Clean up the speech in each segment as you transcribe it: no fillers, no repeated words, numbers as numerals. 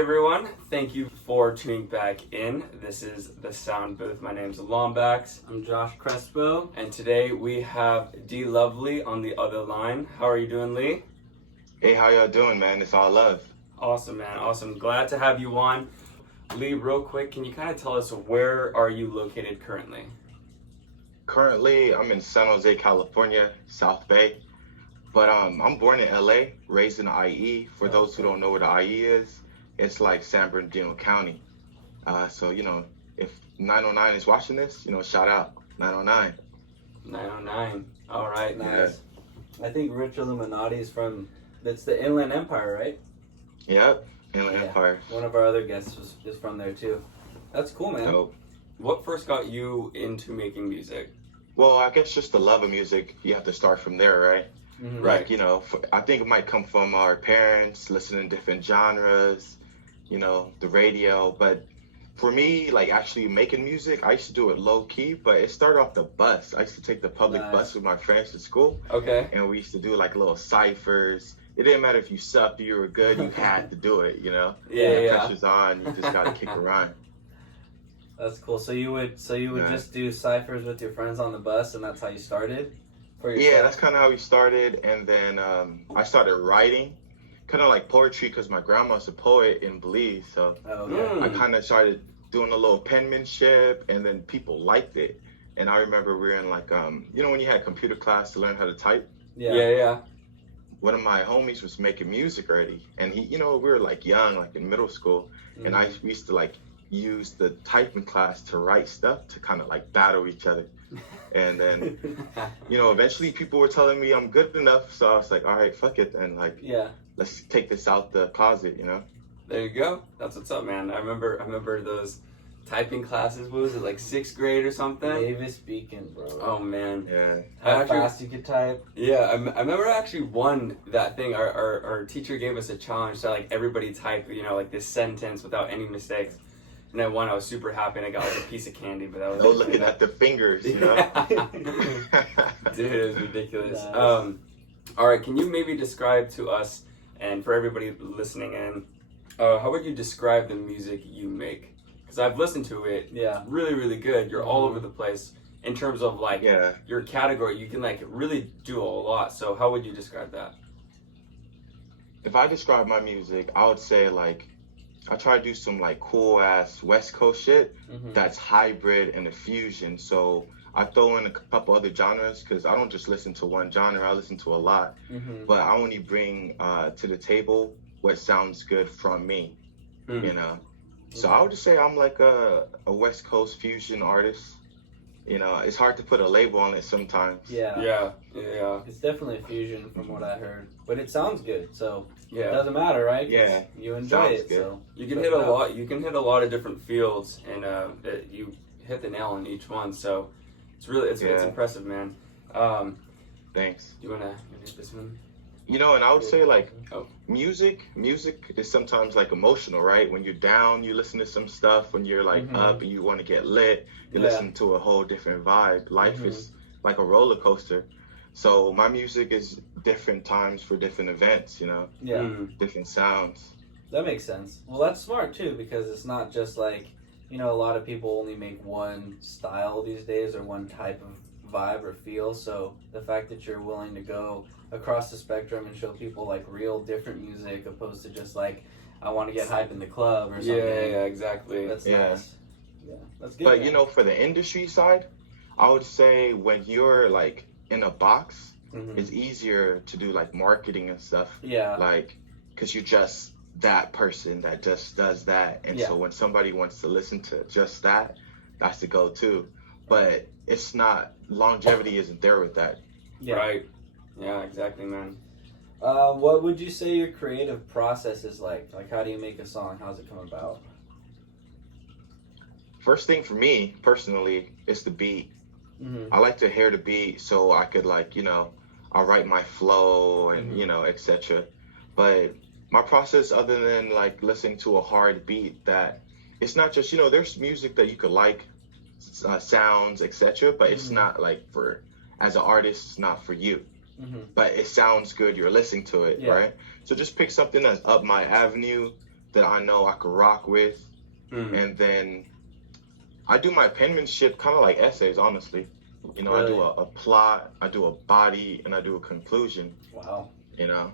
everyone. Thank you for tuning back in. This is The Sound Booth. My name's Lombax. I'm Josh Crespo. And today we have D Lovely on the other line. How are you doing, Lee? Hey, how y'all doing, man? It's all love. Awesome, man. Awesome. Glad to have you on. Lee, real quick, can you kind of tell us where are you located currently? Currently, I'm in San Jose, California, South Bay. But I'm born in LA, raised in the IE. For those who don't know what the IE is, it's like San Bernardino County. So, if 909 is watching this, shout out 909. 909. All right, Nice. I think Rich Illuminati is that's the Inland Empire, right? Yep, Inland Yeah. Empire. One of our other guests is from there too. That's cool, man. Dope. What first got you into making music? Well, I guess just the love of music, you have to start from there, right? Mhm. Right. Like, I think it might come from our parents, listening to different genres, the radio. But for me, like actually making music, I used to do it low key, but it started off the bus. I used to take the public Nice. bus with my friends to school, Okay. and we used to do like little ciphers. It didn't matter if you sucked or you were good, you had to do it, Yeah, The yeah. pressure's on, you just gotta kick around. That's cool. So you would Yeah. just do ciphers with your friends on the bus, and that's how you started for Yeah, yourself? that's kind of how we started. And then I started writing, kind of like poetry, because my grandma's a poet in Belize. So Oh, yeah. I kind of started doing a little penmanship, and then people liked it. And I remember we were in like, when you had computer class to learn how to type, Yeah. one of my homies was making music already. And he, we were like young, like in middle school. And we used to like use the typing class to write stuff to kind of like battle each other. And then, eventually people were telling me I'm good enough. So I was like, all right, fuck it. And like, Yeah. let's take this out the closet, There you go. That's what's up, man. I remember those typing classes. What was it, like 6th grade or something? Davis Beacon, bro. Oh man. Yeah. How Actually- fast you could type. Yeah, I remember I actually won that thing. Our teacher gave us a challenge to like everybody type, like this sentence without any mistakes. And I won. I was super happy, and I got like a piece of candy. But that was No looking at the fingers, Dude, it was ridiculous. Nice. All right, can you maybe describe to us and for everybody listening in, how would you describe the music you make? Because I've listened to it. Yeah. Really, really good. You're all over the place in terms of like Yeah. your category. You can like really do a lot. So how would you describe that? If I describe my music, I would say like, I try to do some like cool ass West Coast shit Mhm. that's hybrid and a fusion. So I throw in a couple other genres because I don't just listen to one genre. I listen to a lot, Mhm. but I only bring to the table what sounds good from me, Mm. So I would just say I'm like a West Coast fusion artist. It's hard to put a label on it sometimes. Yeah. Yeah. It's definitely a fusion from what I heard, but it sounds good, so it Yeah. doesn't matter, right? 'Cause Yeah. you enjoy Sounds it, good. so You can check hit it a out. lot. You can hit a lot of different fields, and you hit the nail on each one. So it's really it's Yeah. impressive, man. Thanks. Do you wanna hit this one? And I would say like Oh. music is sometimes like emotional, right? When you're down, you listen to some stuff. When you're like Mhm. up and you want to get lit, you Yeah. listen to a whole different vibe. Life is like a roller coaster. So my music is different times for different events, Yeah, Mm. different sounds. that makes sense. Well, that's smart too, because it's not just like, a lot of people only make one style these days or one type of vibe or feel. So the fact that you're willing to go across the spectrum and show people like real different music opposed to just like, I want to get hype in the club or something. Yeah, exactly. That's Yeah. nice. Yeah, that's good. But man. for the industry side, I would say when you're like in a box, Mhm. it's easier to do like marketing and stuff. Yeah. Like, because you're just that person that just does that. And Yeah. so when somebody wants to listen to just that, that's the go-to. But it's not, longevity isn't there with that. Yeah. Right. Yeah, exactly, man. What would you say your creative process is like? Like, how do you make a song? How's it come about? First thing for me, personally, is the beat. Mm-hmm. I like to hear the beat so I could like, I'll write my flow and, etc. But my process, other than like listening to a hard beat, that it's not just, there's music that you could like, sounds, etc. But it's not like as an artist, it's not for you. But it sounds good. You're listening to it, right? So just pick something that's up my avenue that I know I could rock with, Mm. and then I do my penmanship kind of like essays, honestly. You know, I do Really? a plot, I do a body, and I do a conclusion. Wow, You know,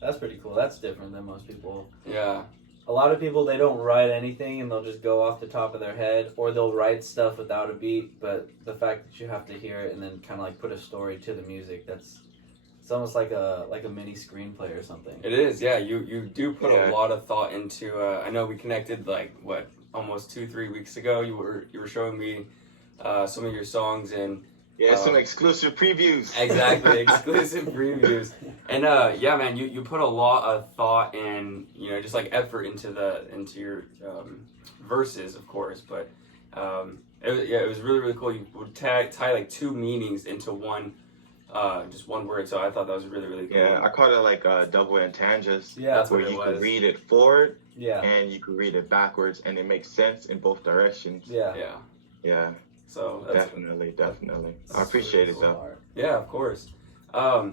that's pretty cool. That's different than most people. Yeah. A lot of people, they don't write anything and they'll just go off the top of their head, or they'll write stuff without a beat. But the fact that you have to hear it and then kind of like put a story to the music, it's almost like a mini screenplay or something. It is, yeah. You do put Yeah. a lot of thought into. I know we connected like what almost 2-3 weeks ago. You were showing me some of your songs and yeah, some exclusive previews. exactly exclusive previews. And yeah, man, you put a lot of thought and just like effort into your verses, of course. But it was really cool. You would tie like two meanings into one. Just one word, so I thought that was really cool. Yeah, I call it like double entangents. Yeah, That's where what it you was. can read it forward yeah, and you can read it backwards, and it makes sense in both directions. yeah. Yeah. Yeah, So that's definitely. I That's appreciate really it cool though. art. yeah, of course. Yeah.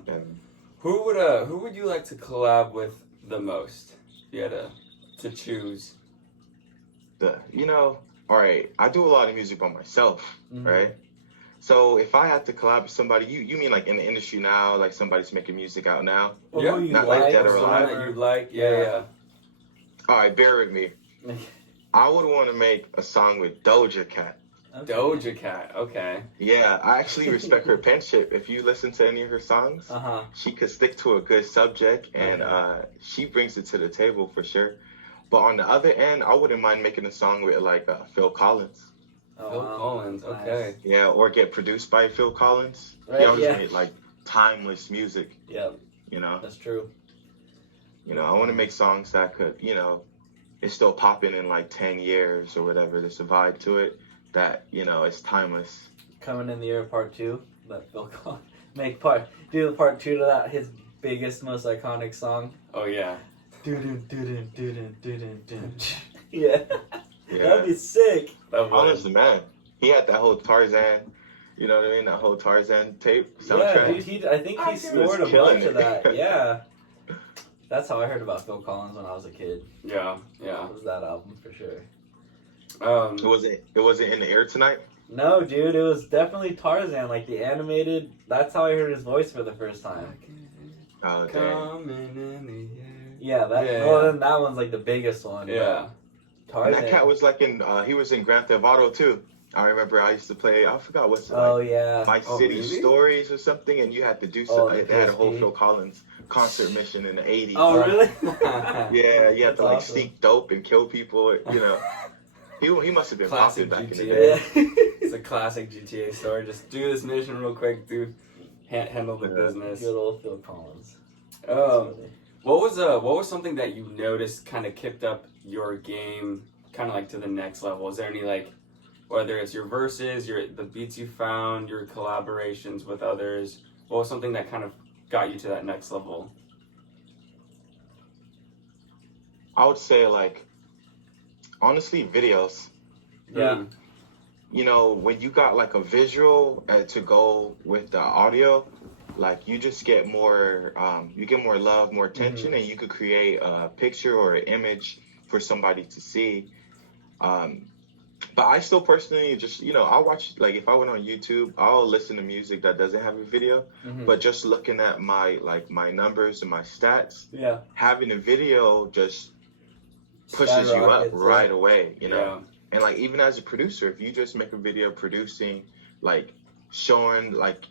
Who would you like to collab with the most? If you had to choose. All right, I do a lot of music by myself, Mhm. right? So if I had to collab with somebody, you mean like in the industry now, like somebody's making music out now? Or Yeah, who you not like Dead or Someone Alive. that you'd like. Yeah. All right, bear with me. I would want to make a song with Doja Cat. Okay. Doja Cat. Okay. Yeah, I actually respect her penmanship. If you listen to any of her songs, Uh-huh. she could stick to a good subject, and Okay. she brings it to the table for sure. But on the other end, I wouldn't mind making a song with like Phil Collins. Oh, Phil wow. Collins. Nice. Okay. Yeah, or get produced by Phil Collins. Right, He always yeah. made like timeless music. Yeah, You know, that's true. I want to make songs that could, it's still popping in like 10 years or whatever. There's a vibe to it that it's timeless. Coming in the year part 2, let Phil Collins do the part 2 to that, his biggest, most iconic song. Oh yeah. Yeah. Yeah. That'd be sick. That was. Honestly, man, he had that whole Tarzan, you know what I mean? That whole Tarzan tape Yeah, soundtrack. dude, I think he was scored a killing bunch of it. that. Yeah. That's how I heard about Phil Collins when I was a kid. Yeah. Yeah. It was that album for sure. It wasn't in the air tonight. No, dude, it was definitely Tarzan, like the animated. That's how I heard his voice for the first time. Oh damn. Coming in the air. Yeah, that. Yeah, Well, yeah. then that one's like the biggest one. but Yeah. And Tarzan. that cat was like he was in Grand Theft Auto too. I remember I used to play. I forgot what's it Oh like. yeah. My Oh, City really? Stories or something, and you had to do Oh, something. the They had a whole PSP. Phil Collins concert mission in the '80s. Oh really? Yeah, you had That's to like awesome. sneak dope and kill people. He must have been Classic popping back in the GTA. day. Yeah. It's a classic GTA story. Just do this mission real quick. Handle the Yeah. business. Good old Phil Collins. What was something that you noticed kind of kicked up your game, kind of like to the next level? Is there any like, whether it's your verses, the beats you found, your collaborations with others? What was something that kind of got you to that next level? I would say like, honestly, videos. Yeah. When you got like a visual to go with the audio, like you just get more, you get more love, more attention, and you could create a picture or an image for somebody to see. But I still personally just, I'll watch, like if I went on YouTube, I'll listen to music that doesn't have a video, Mhm. but just looking at my numbers and my stats, Yeah. having a video just pushes you up Skyrockets, right away, Yeah. And like even as a producer, if you just make a video producing, like showing like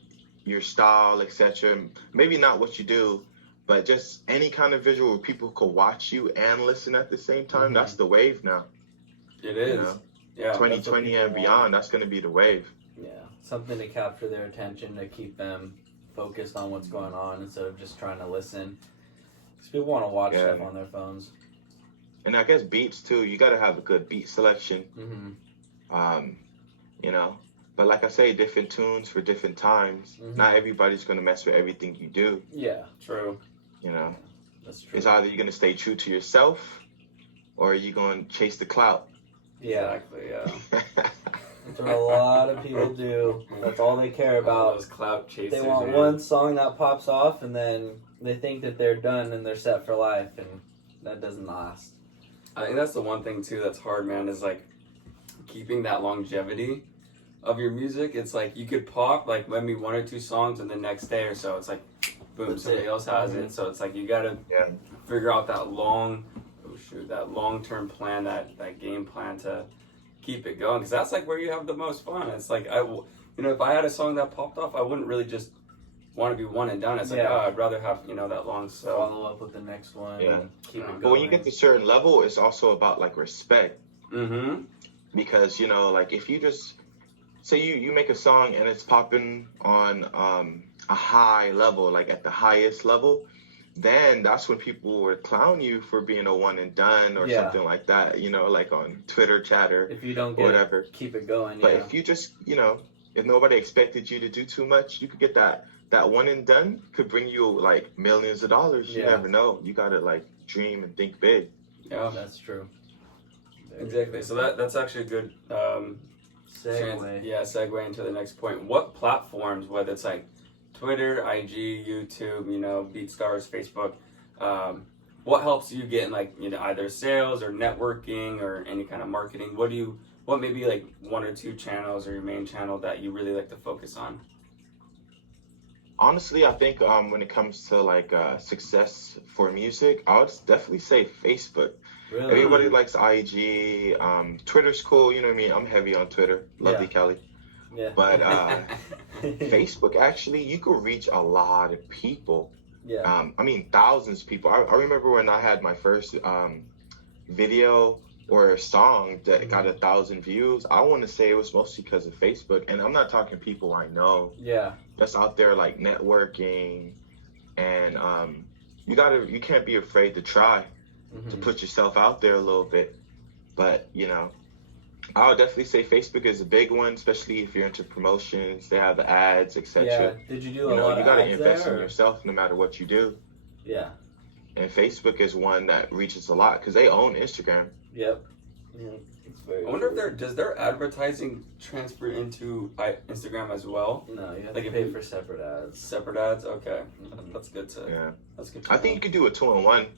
your style, etc. Maybe not what you do, but just any kind of visual where people could watch you and listen at the same time. Mhm. That's the wave now. It is. know? Yeah. 2020 and people beyond, that's gonna be the wave. Yeah. Something to capture their attention, to keep them focused on what's going on instead of just trying to listen. Because people want to watch Yeah. stuff on their phones. And I guess beats too. You gotta have a good beat selection. Mm-hmm. But like I say, different tunes for different times. Mhm. Not everybody's gonna mess with everything you do. Yeah, True. that's true. It's either you're gonna stay true to yourself, or you're gonna chase the clout. Yeah, Exactly. Yeah. that's what a lot of people do. That's all they care All about. those clout chasers. They want man. one song that pops off, and then they think that they're done and they're set for life, and that doesn't last. I think that's the one thing too that's hard, man, is like keeping that longevity of your music. It's like you could pop like maybe 1 or 2 songs, and the next day or so it's like boom, That's somebody it. else has Mhm. it. So it's like you gotta Yeah. figure out that long-term plan, that game plan to keep it going, because that's like where you have the most fun. It's like if I had a song that popped off, I wouldn't really just want to be one and done. It's like, Yeah. I'd rather have that long. So Follow up with the next one. Yeah. And keep it going. But when you get to a certain level, it's also about like respect. mm-hmm. Because like if you just say you make a song and it's popping on a high level, like at the highest level, then that's when people would clown you for being a one and done or Yeah. something like that, like on Twitter chatter If you don't or get whatever. it, keep it going. But Yeah. if you just if nobody expected you to do too much, you could get that one and done could bring you like millions of dollars. You Yeah. never know. You gotta like dream and think big. Yeah, That's true. Very exactly. true. So that's actually a good Segue. segue into the next point. What platforms, whether it's like Twitter, IG, YouTube, BeatStars, Facebook, what helps you get in like either sales or networking or any kind of marketing? What maybe like 1 or 2 channels or your main channel that you really like to focus on? Honestly, I think when it comes to like success for music, I would definitely say Facebook. Really? Everybody likes IG. Twitter's cool. You know what I mean? I'm heavy on Twitter. Lovely Yeah. Kelly. Yeah. But Facebook, actually, you could reach a lot of people. Yeah. I mean, thousands of people. I remember when I had my first video or a song that got 1,000 views. I want to say it was mostly because of Facebook. And I'm not talking people I know. Yeah. That's out there like networking. And you can't be afraid to try to Mhm. put yourself out there a little bit. But, I would definitely say Facebook is a big one, especially if you're into promotions. They have the ads, Yeah. etc. Did you do a lot You of gotta ads invest there? in Or? yourself no matter what you do. Yeah. And Facebook is one that reaches a lot because they own Instagram. Yep. Yeah. It's very. I wonder true. if does their advertising transfer into Instagram as well? No, you have Like to if pay you- for separate ads. Separate ads? Okay. Mhm. That's good to Yeah. that's good to I think you could do a 2-in-1.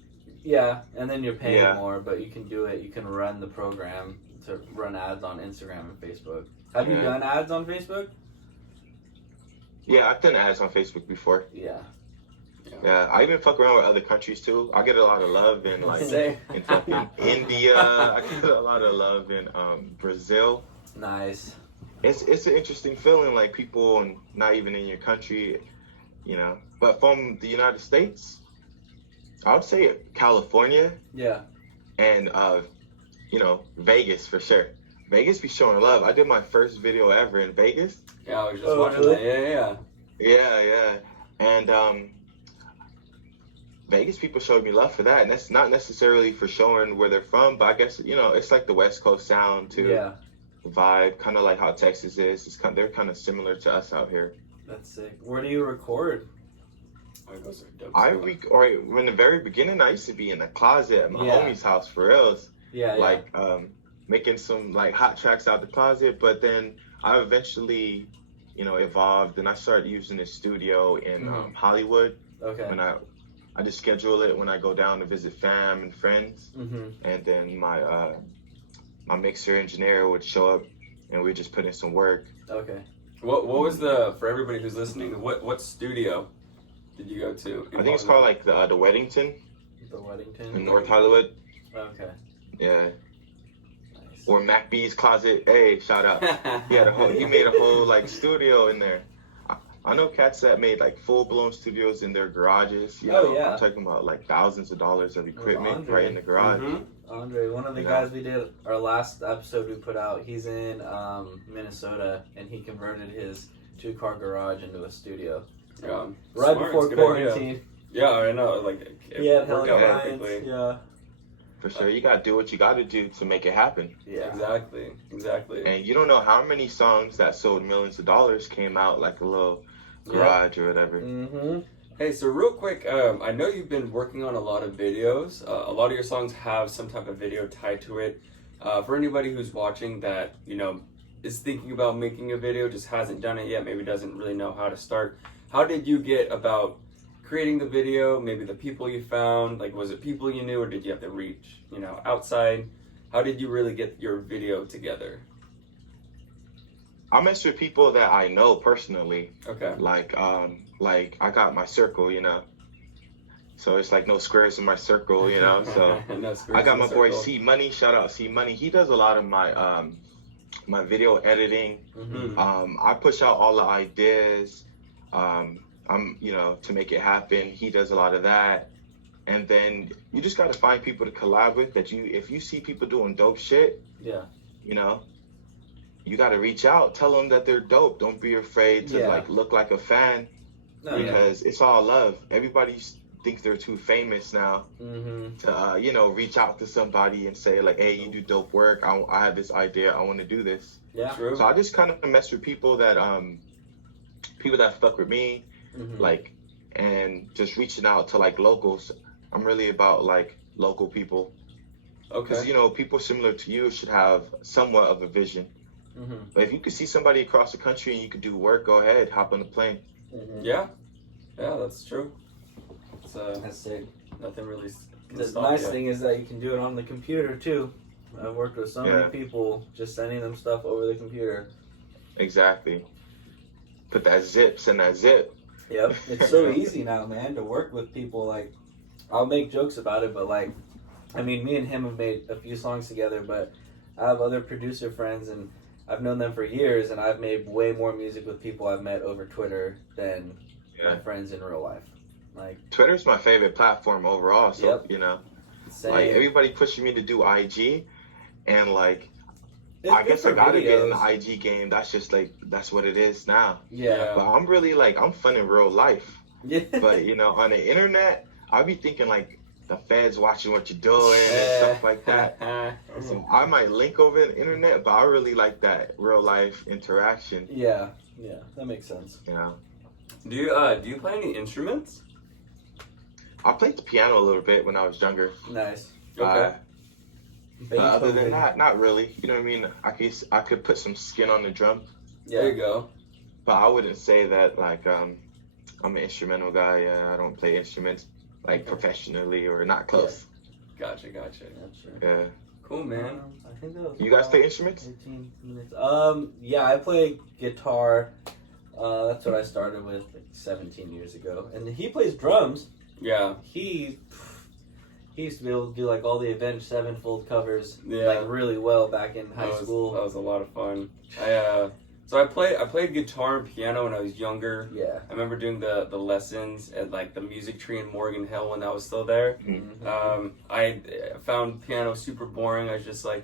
Yeah, and then you're paying Yeah. more, but you can do it. You can run the program to run ads on Instagram and Facebook. Have you Yeah. done ads on Facebook? Yeah, I've done ads on Facebook before. Yeah. Yeah, I even fuck around with other countries too. I get a lot of love in like Say. in fucking India. I get a lot of love in Brazil. Nice. It's an interesting feeling, like people not even in your country, But from the United States, I would say California Yeah. and Vegas for sure. Vegas be showing love. I did my first video ever in Vegas. Yeah, I was just Oh, watching really? that. Yeah. Yeah. And Vegas people showed me love for that, and that's not necessarily for showing where they're from, but I guess it's like the West Coast sound too. Yeah. Vibe, kind of like how Texas is. They're kind of similar to us out here. That's sick. Where do you record? Oh, those are dope stuff. Or in the very beginning, I used to be in a closet at my Yeah. homie's house for reals, Yeah. like making some like hot tracks out the closet. But then I eventually, evolved, and I started using this studio in Hollywood. Yeah. Okay. When I just schedule it when I go down to visit fam and friends, Mm-hmm. and then my mixer engineer would show up, and we just put in some work. Okay. What was for everybody who's listening? What studio did you go to? I think it's called like the Weddington The Weddington. in North Hollywood. Okay. Yeah. Nice. Or Mac B's closet. Hey, shout out. He made a whole like studio in there. I know cats that made like full blown studios in their garages. Yeah. I'm talking about like thousands of dollars of equipment Andre. right in the garage. Mhm. Andre, one of the Yeah. guys we did our last episode we put out, he's in Minnesota, and he converted his 2-car garage into a studio. Yeah. Right Smart, before it's a good idea. quarantine. Yeah, I know. Like it He had worked hella out clients. perfectly. Yeah. For sure, you gotta do what you gotta do to make it happen. Yeah. Exactly. And you don't know how many songs that sold millions of dollars came out like a little garage or whatever. Mm-hmm. Hey, so real quick, I know you've been working on a lot of videos. A lot of your songs have some type of video tied to it. For anybody who's watching that, is thinking about making a video, just hasn't done it yet, maybe doesn't really know how to start. How did you get about creating the video, maybe the people you found, like was it people you knew or did you have to reach, outside? How did you really get your video together? I mess with people that I know personally. Okay. Like I got my circle, So it's like no squares in my circle, So No I got my boy circle. C Money. Shout out C Money. He does a lot of my my video editing. Mm-hmm. I push out all the ideas. To make it happen. He does a lot of that. And then you just got to find people to collab with if you see people doing dope shit, Yeah. You got to reach out, tell them that they're dope. Don't be afraid to Yeah. look like a fan No, because it's all love. Everybody thinks they're too famous now Mm-hmm. to, reach out to somebody and say like, hey, you do dope work. I have this idea. I want to do this. Yeah. True. So I just kind of mess with people that fuck with me, Mm-hmm. and just reaching out to locals. I'm really about local people because Okay. people similar to you should have somewhat of a vision. Mm-hmm. But if you could see somebody across the country and you could do work, go ahead, hop on the plane. Mm-hmm. Yeah. Yeah, that's true. It's That's sick. nothing really can The stop nice you. thing is that you can do it on the computer too. I've worked with so Yeah. many people just sending them stuff over the computer. Exactly. Put that zips in that zip. Yep. It's so easy now, man, to work with people. I'll make jokes about it, but me and him have made a few songs together, but I have other producer friends and I've known them for years and I've made way more music with people I've met over Twitter than my Yeah. friends in real life. Twitter's my favorite platform overall. So, Yep. Same. everybody pushing me to do IG and It's I good guess I for gotta get in the videos. IG game. That's just that's what it is now. Yeah. But I'm really I'm fun in real life. Yeah. But on the internet, I'll be thinking the feds watching what you're doing and stuff like that. So I might link over the internet, but I really like that real life interaction. Yeah, that makes sense. Do you play any instruments? I played the piano a little bit when I was younger. Nice. Okay. But other than Beethoven. that, not really. You know what I mean? I could put some skin on the drum, There you go. but I wouldn't say that I'm an instrumental guy. I don't play instruments professionally or not close. Gotcha. That's right. Yeah. Cool, man. I think that was You guys about play instruments? 18 minutes. Yeah, I play guitar. That's what I started with 17 years ago. And he plays drums. Yeah. He used to be able to do all the Avenged Sevenfold covers Yeah. really well back in high That school. was a lot of fun. I played guitar and piano when I was younger. Yeah. I remember doing the lessons at the Music Tree in Morgan Hill when I was still there. Mhm. I found piano super boring. I was just I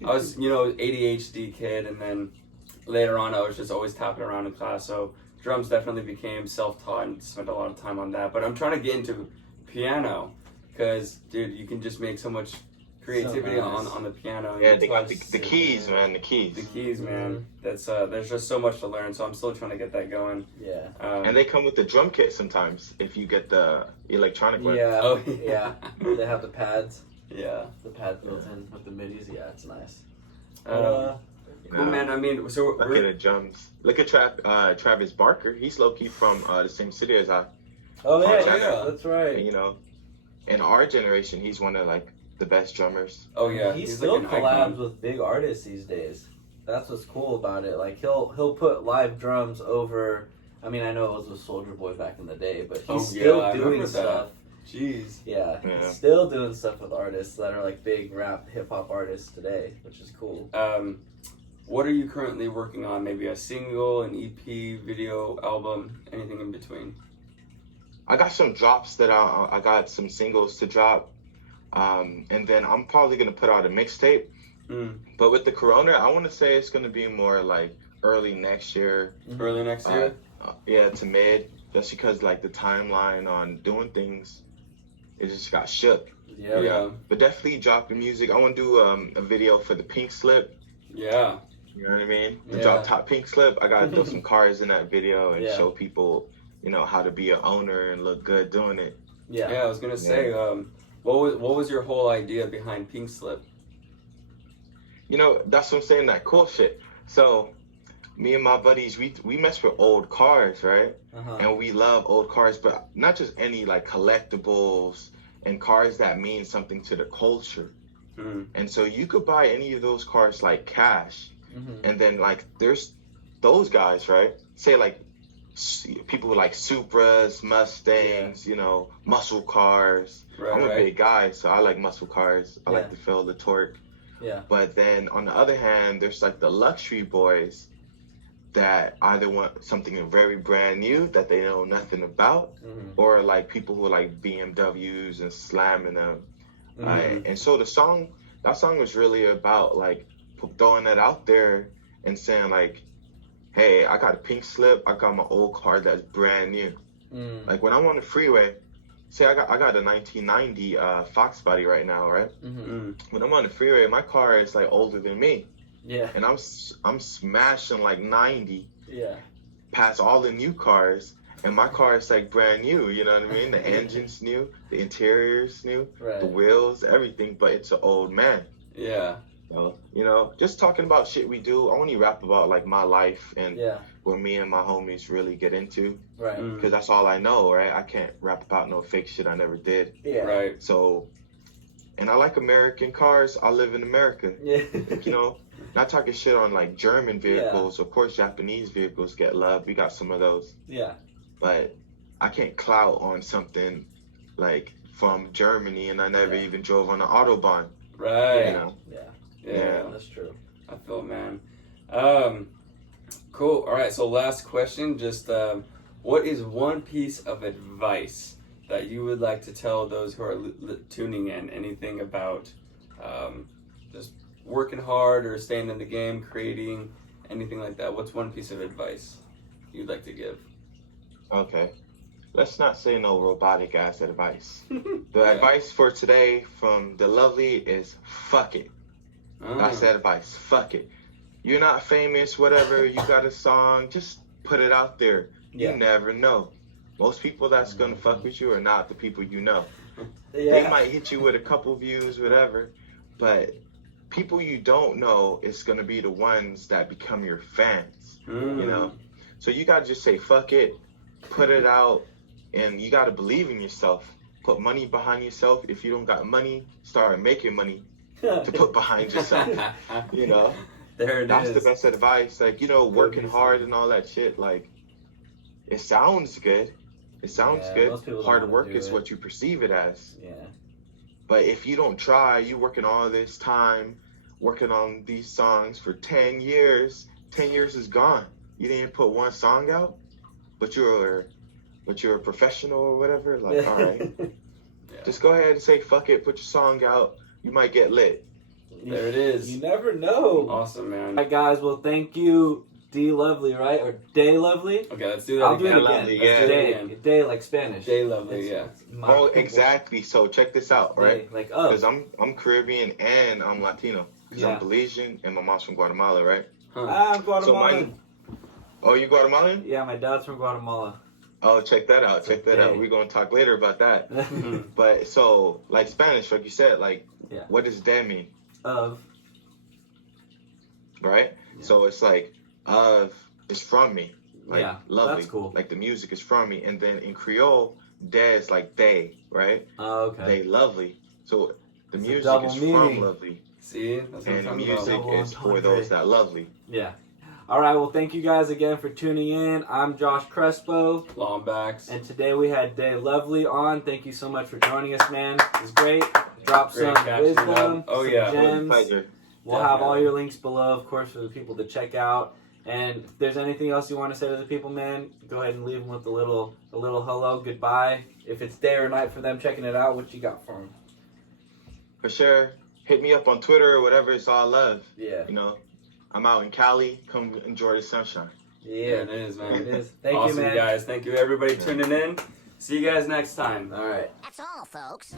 was ADHD kid, and then later on I was just always tapping around in class. So drums definitely became self-taught and spent a lot of time on that. But I'm trying to get into piano because, dude, you can just make so much creativity So nice. on the piano. Yeah, You they got the Sit keys, there. man. The keys. the keys, man. That's there's just so much to learn. So I'm still trying to get that going. Yeah. And they come with the drum kit sometimes if you get the electronic one. Yeah. Oh, Yeah. They have the pads. Yeah. The pads built in with the midis. Yeah, it's nice. Cool, man. I mean, so Look at the drums. Look at Travis Barker. He's low key from the same city as I. Oh yeah, Oh, yeah. that's right. In our generation, he's one of the best drummers. oh yeah, he he's still an collabs icon. with big artists these days. That's what's cool about it. He'll put live drums over. I mean, I know it was with Soldier Boy back in the day, but he's Oh, still yeah, I doing remember that. stuff. Jeez. Yeah, Yeah. he's still doing stuff with artists that are big rap hip hop artists today, which is cool. What are you currently working on? Maybe a single, an EP, video, album, anything in between? I got some drops that I got some singles to drop, and then I'm probably gonna put out a mixtape. Mm. But with the corona, I want to say it's gonna be more early next year. Early next year? Yeah, to mid, just because the timeline on doing things, it just got shook. Yeah. Yeah. But definitely drop the music. I want to do a video for the Pink Slip. Yeah. You know what I mean? The Yeah. drop top Pink Slip. I gotta throw some cars in that video and Yeah. show people, how to be an owner and look good doing it. Yeah. Yeah, I was gonna say, what was your whole idea behind Pink Slip? That's what I'm saying. That cool shit. So me and my buddies, we mess with old cars, right? Uh-huh. And we love old cars, but not just any like collectibles and cars that mean something to the culture. Mm. And so you could buy any of those cars like cash, Mhm. and then like there's those guys, right? Say like people with like Supras, Mustangs, you know, muscle cars. Right, I'm a right. big guy, so I like muscle cars. I Yeah. like to feel the torque. Yeah. But then on the other hand, there's like the luxury boys that either want something very brand new that they know nothing about, Mhm. or like people who like BMWs and slamming them. Mhm. And so that song was really about like throwing that out there and saying like, hey, I got a pink slip, I got my old car that's brand new. Mm. Like when I'm on the freeway, say I got a 1990 Fox body right now, right? Mhm. Mm. When I'm on the freeway, my car is like older than me, Yeah. and I'm smashing like 90 Yeah. past all the new cars, and my car is like brand new. You know what I mean? The engine's new, the interior's new, the Right. wheels, everything, but it's an old man. Yeah. So, you know, just talking about shit we do. I only rap about like my life and Yeah. what me and my homies really get into, Right. Mm. because that's all I know, right? I can't rap about no fake shit I never did. Yeah. Right. So, and I like American cars. I live in America. Yeah. You know, not talking shit on like German vehicles. Of course, Japanese vehicles get love. We got some of those. Yeah. But I can't clout on something like from Germany, and I never Yeah. even drove on the Autobahn. Right. You know, Yeah. Yeah. That's true. I feel it, man. Cool. All right. So last question, just what is one piece of advice that you would like to tell those who are tuning in? Anything about just working hard or staying in the game, creating, anything like that? What's one piece of advice you'd like to give? okay. Let's not say no robotic ass advice. The Yeah. advice for today from the lovely is fuck it. Oh. That's the advice. Fuck it. You're not famous, whatever. You got a song, just put it out there. Yeah. You never know. Most people that's gonna fuck with you are not the people you know. Yeah. They might hit you with a couple views, whatever, but people you don't know is gonna be the ones that become your fans. Mm. You know? So you gotta just say fuck it, put it out, and you gotta believe in yourself. Put money behind yourself. If you don't got money, start making money to put behind yourself. You know? There it That's is. the best advice. Like, you know, working hard and all that shit, like, it sounds good. It sounds Yeah, good. most people don't Hard wanna work do is it. what you perceive it as. Yeah. But if you don't try, you working all this time, working on these songs for 10 years, 10 years is gone. You didn't put one song out, but you're a professional or whatever. Like, all right, just go ahead and say, fuck it, put your song out. You might get lit. There it is. You never know. Awesome, man. All right, guys. Well, thank you, D Lovely, right? Or Day Lovely? Okay, let's do that I'll do it again. again. Lovely, Let's do it Day, again. day like Spanish. Day Lovely, It's- yeah. it's my Oh, people. exactly. So check this out, right? Day, like Because I'm Caribbean and I'm Latino. Because Yeah. I'm Belizean and my mom's from Guatemala, right? Huh. I'm Guatemalan. Oh, you Guatemalan? Yeah, my dad's from Guatemala. Oh, check that out. Check that out. Okay. We're going to talk later about that. Mhm. But so, like Spanish, like you said, like, Yeah. what does de mean, Of. right? Yeah. So it's like, of is from me. Like, Yeah, lovely. that's cool. Like the music is from me. And then in Creole, de is like they, right? Oh, okay. They lovely. So the It's a music double is meaning. from lovely. See? That's what I'm And the talking music about. Double is for entendre. those that lovely. Yeah. All right. Well, thank you guys again for tuning in. I'm Josh Crespo, Longbacks. and today we had Day Lovely on. Thank you so much for joining us, man. It was great. Drop Great some catching wisdom, up. Oh, some yeah. gems. Pleasure. We'll have all Definitely. your links below, of course, for the people to check out. And if there's anything else you want to say to the people, man, go ahead and leave them with a little hello, goodbye. If it's day or night for them checking it out, what you got for them? For sure. Hit me up on Twitter or whatever. It's all love. Yeah. You know, I'm out in Cali. Come enjoy the sunshine. There Yeah. it is, It man. is. Thank Awesome, you, man. guys. Thank you, everybody, tuning in. See you guys next time. All right. That's all, folks.